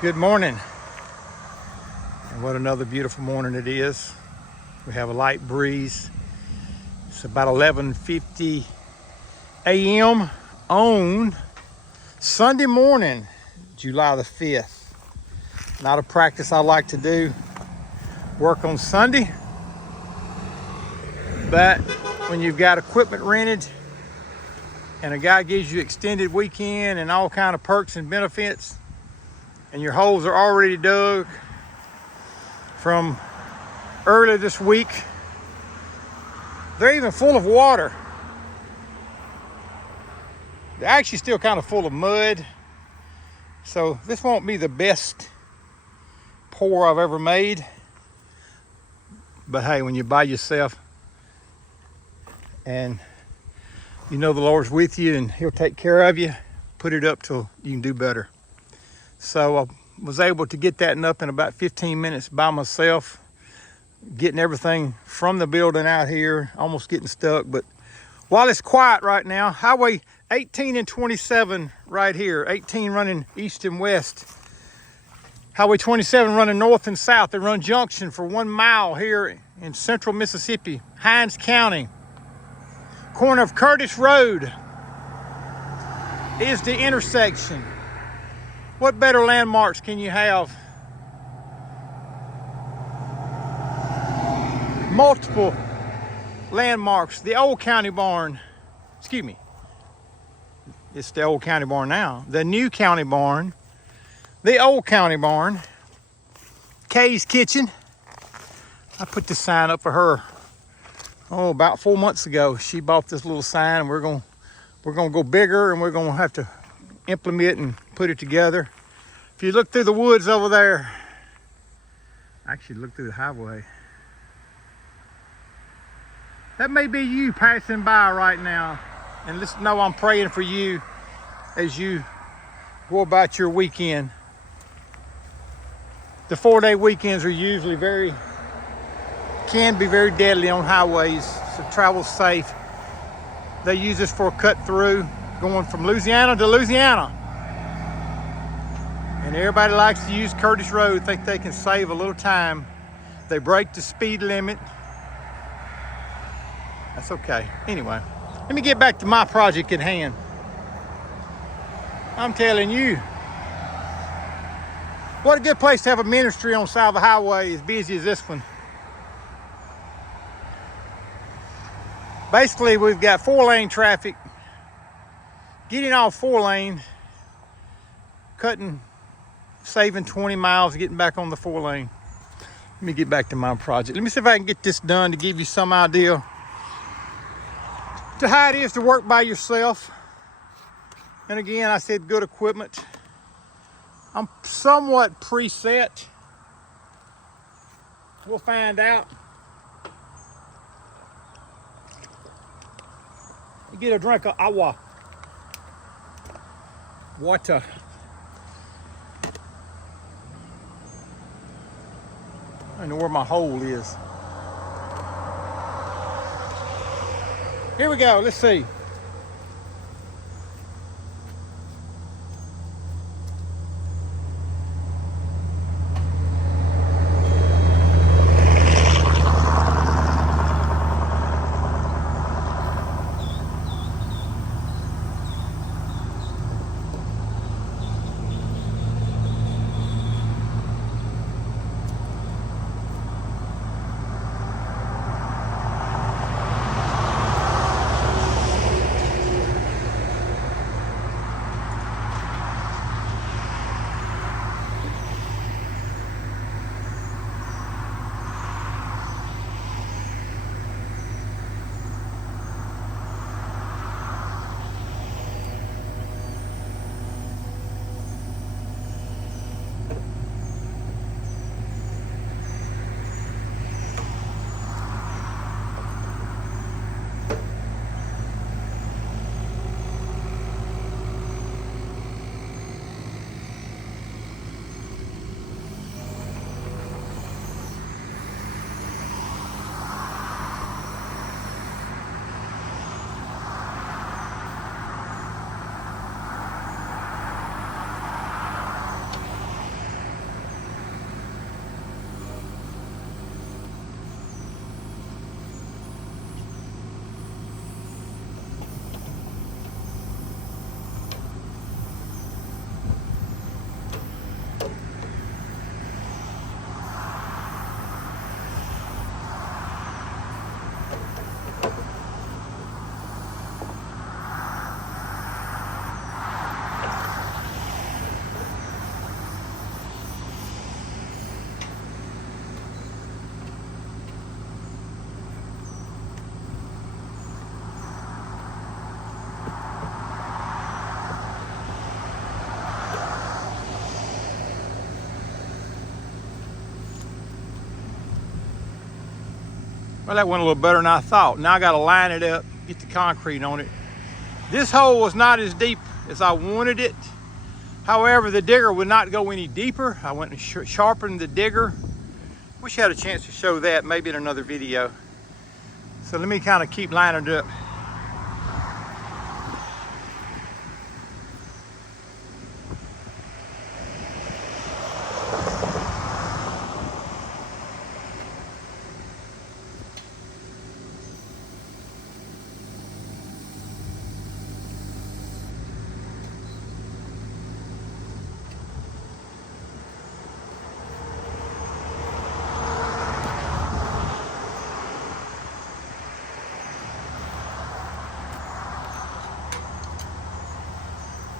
Good morning, and what another beautiful morning it is. We have a light breeze. It's about 11:50 a.m. on Sunday morning, July the 5th. Not a practice I like to do, work on Sunday, but when you've got equipment rented and a guy gives you extended weekend and all kind of perks and benefits, and your holes are already dug from earlier this week, they're even full of water. They're actually still kind of full of mud. So this won't be the best pour I've ever made. But hey, when you're by yourself and you know the Lord's with you and He'll take care of you, put it up till you can do better. So I was able to get that up in about 15 minutes by myself, getting everything from the building out here, almost getting stuck. But while it's quiet right now, Highway 18 and 27 right here, 18 running east and west, Highway 27 running north and south. They run junction for 1 mile here in central Mississippi, Hinds County. Corner of Curtis Road is the intersection. What better landmarks can you have? Multiple landmarks. The old county barn, excuse me, it's the old county barn now. The new county barn, the old county barn, Kay's Kitchen. I put this sign up for her, about 4 months ago. She bought this little sign, and we're gonna go bigger, and we're gonna have to implement and put it together. If you look through the woods over there, actually look through the highway, that may be you passing by right now. And listen, know I'm praying for you as you go about your weekend. The 4-day weekends are usually can be very deadly on highways, so travel safe. They use this for a cut through going from Louisiana to Louisiana. And everybody likes to use Curtis Road, think they can save a little time. They break the speed limit. That's okay. Anyway, let me get back to my project at hand. I'm telling you, what a good place to have a ministry on the side of the highway as busy as this one. Basically, we've got 4-lane traffic. Getting off 4-lane, saving 20 miles, getting back on the 4-lane. Let me get back to my project. Let me see if I can get this done to give you some idea to how it is to work by yourself. And again, I said good equipment. I'm somewhat preset. We'll find out. You get a drink of agua. Water. I don't know where my hole is. Here we go, let's see. Well, that went a little better than I thought. Now I got to line it up, get the concrete on it. This hole was not as deep as I wanted it. However, the digger would not go any deeper. I went and sharpened the digger. Wish I had a chance to show that maybe in another video. So let me kind of keep lining it up.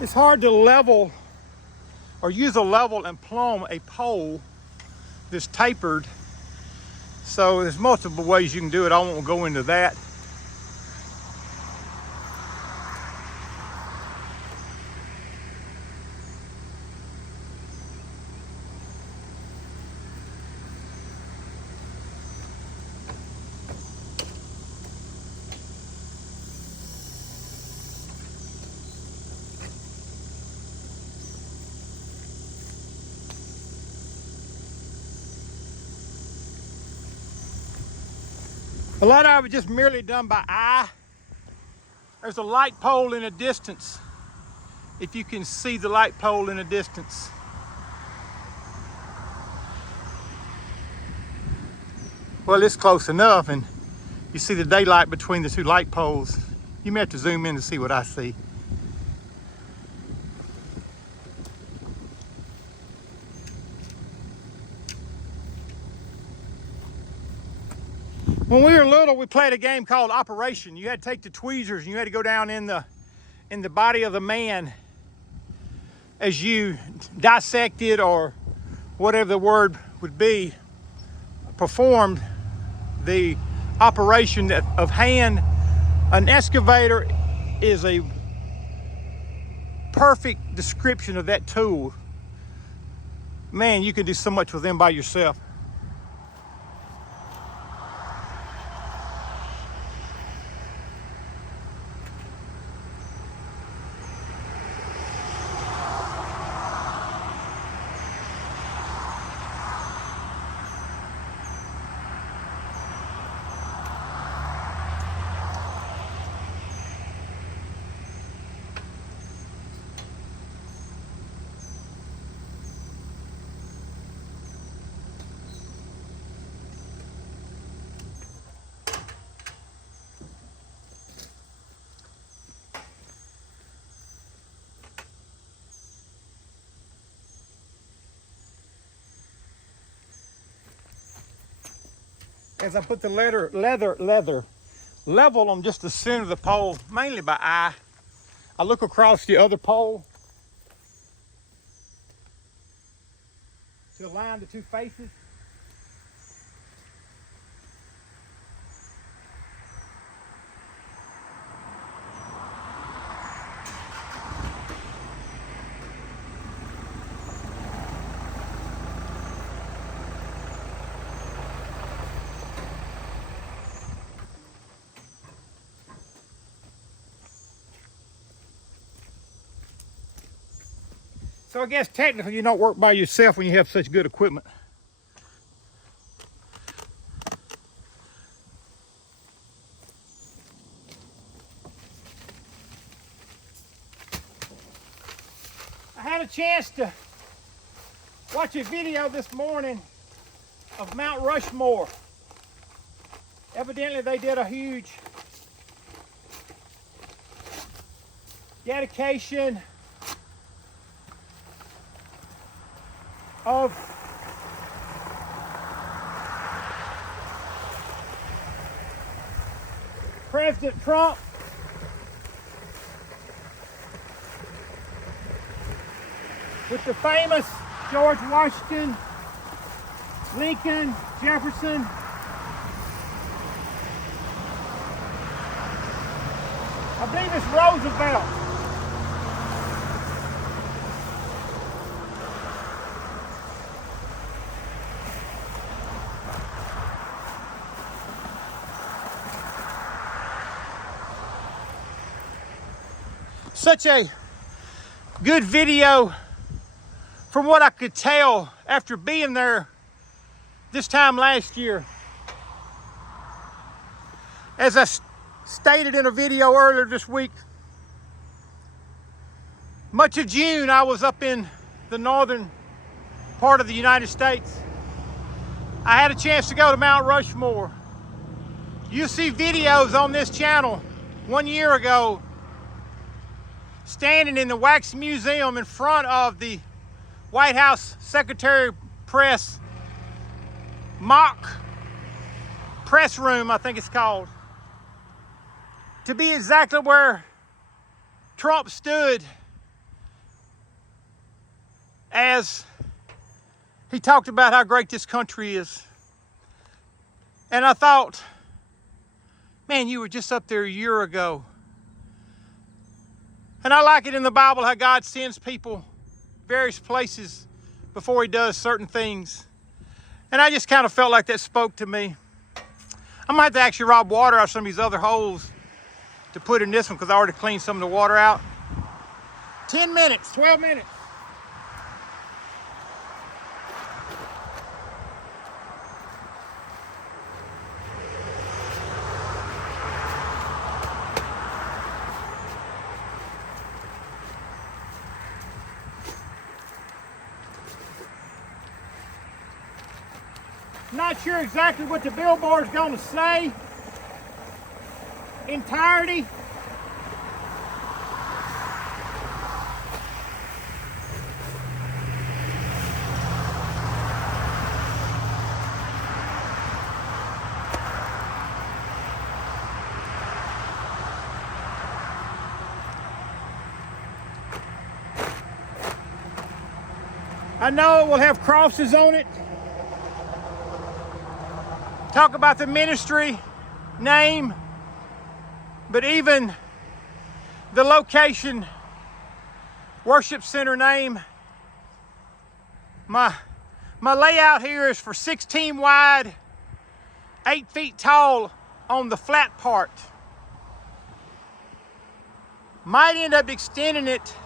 It's hard to level or use a level and plumb a pole that's tapered. So there's multiple ways you can do it. I won't go into that. A lot of it just merely done by eye. There's a light pole in the distance. If you can see the light pole in the distance. Well, it's close enough, and you see the daylight between the two light poles. You may have to zoom in to see what I see. When we were little, we played a game called Operation. You had to take the tweezers and you had to go down in the body of the man as you dissected, or whatever the word would be, performed the operation of hand. An excavator is a perfect description of that tool. Man, you can do so much with them by yourself. As I put the leather level on just the center of the pole, mainly by eye, I look across the other pole to align the two faces. So I guess technically you don't work by yourself when you have such good equipment. I had a chance to watch a video this morning of Mount Rushmore. Evidently they did a huge dedication of President Trump with the famous George Washington, Lincoln, Jefferson. I believe it's Roosevelt. such a good video from what I could tell after being there this time last year. As I stated in a video earlier this week, much of June I was up in the northern part of the United States. I had a chance to go to Mount Rushmore. You see videos on this channel 1 year ago standing in the Wax Museum in front of the White House Secretary of Press mock press room, I think it's called, to be exactly where Trump stood as he talked about how great this country is. And I thought, man, you were just up there a year ago. And I like it in the Bible how God sends people various places before he does certain things. And I just kind of felt like that spoke to me. I might have to actually rob water out of some of these other holes to put in this one because I already cleaned some of the water out. 10 minutes, 12 minutes. Not sure exactly what the billboard is going to say entirety. I know it will have crosses on it. Talk about the ministry name, but even the location, worship center name. My layout here is for 16 wide, 8 feet tall on the flat part. Might end up extending it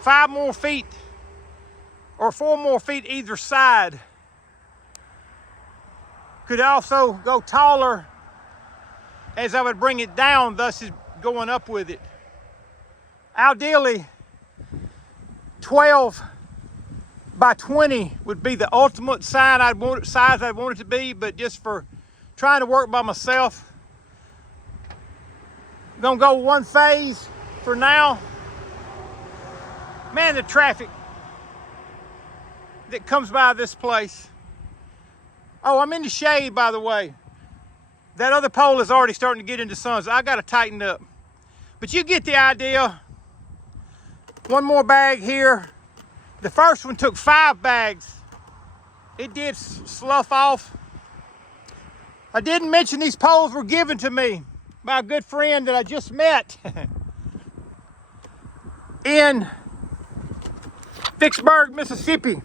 5 more feet or 4 more feet either side. Could also go taller as I would bring it down, thus going up with it. Ideally, 12 by 20 would be the ultimate size I'd want it to be, but just for trying to work by myself, I'm gonna go one phase for now. Man, the traffic that comes by this place. Oh, I'm in the shade, by the way. That other pole is already starting to get into sun, so I got to tighten up. But you get the idea. One more bag here. The first one took 5 bags. It did slough off. I didn't mention these poles were given to me by a good friend that I just met in Vicksburg, Mississippi.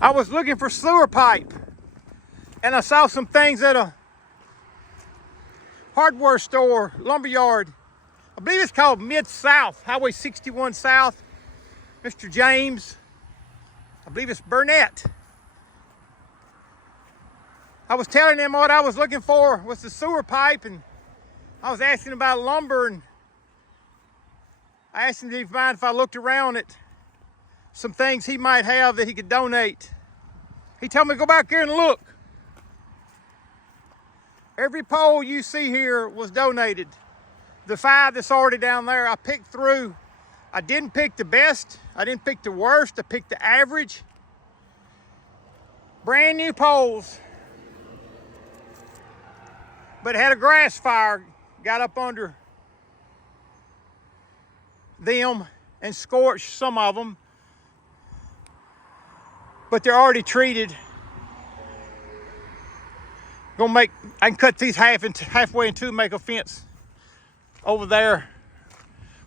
I was looking for sewer pipe. And I saw some things at a hardware store, lumberyard. I believe it's called Mid-South, Highway 61 South. Mr. James, I believe it's Burnett. I was telling him what I was looking for was the sewer pipe, and I was asking about lumber, and I asked him if he'd mind if I looked around at some things he might have that he could donate. He told me to go back here and look. Every pole you see here was donated. The 5 that's already down there, I picked through. I didn't pick the best. I didn't pick the worst. I picked the average. Brand new poles. But had a grass fire, got up under them and scorched some of them. But they're already treated. I can cut these halfway in two and make a fence over there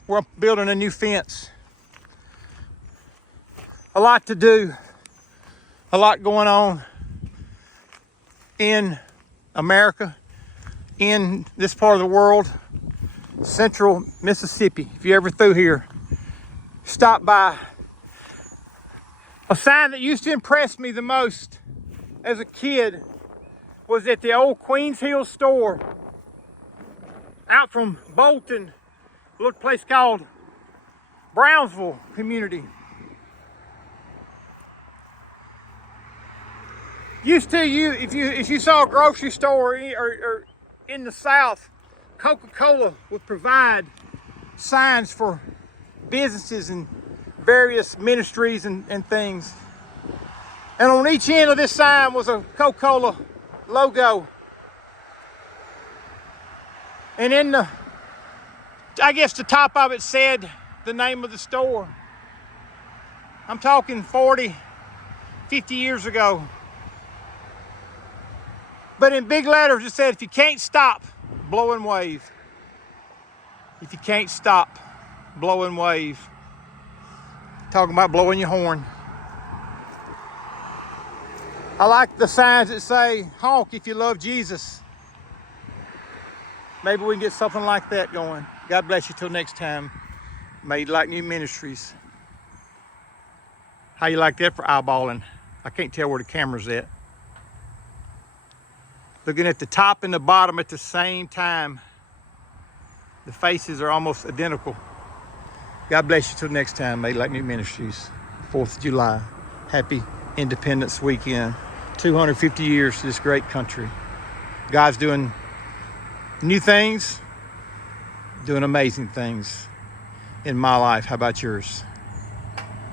where I'm building a new fence. A lot to do, a lot going on in America, in this part of the world. Central Mississippi. If you're ever through here, stop by. A sign that used to impress me the most as a kid was at the old Queens Hill store out from Bolton, a little place called Brownsville Community. Used to, if you saw a grocery store or in the South, Coca-Cola would provide signs for businesses and various ministries and things. And on each end of this sign was a Coca-Cola logo. And in the, I guess the top of it said the name of the store. I'm talking 40, 50 years ago. But in big letters it said, if you can't stop, blow and wave. If you can't stop, blow and wave. Talking about blowing your horn. I like the signs that say, honk if you love Jesus. Maybe we can get something like that going. God bless you till next time. Made Like New Ministries. How you like that for eyeballing? I can't tell where the camera's at. Looking at the top and the bottom at the same time. The faces are almost identical. God bless you till next time. Made Like New Ministries. 4th of July. Happy Independence Weekend. 250 years to this great country. God's doing new things, doing amazing things in my life. How about yours?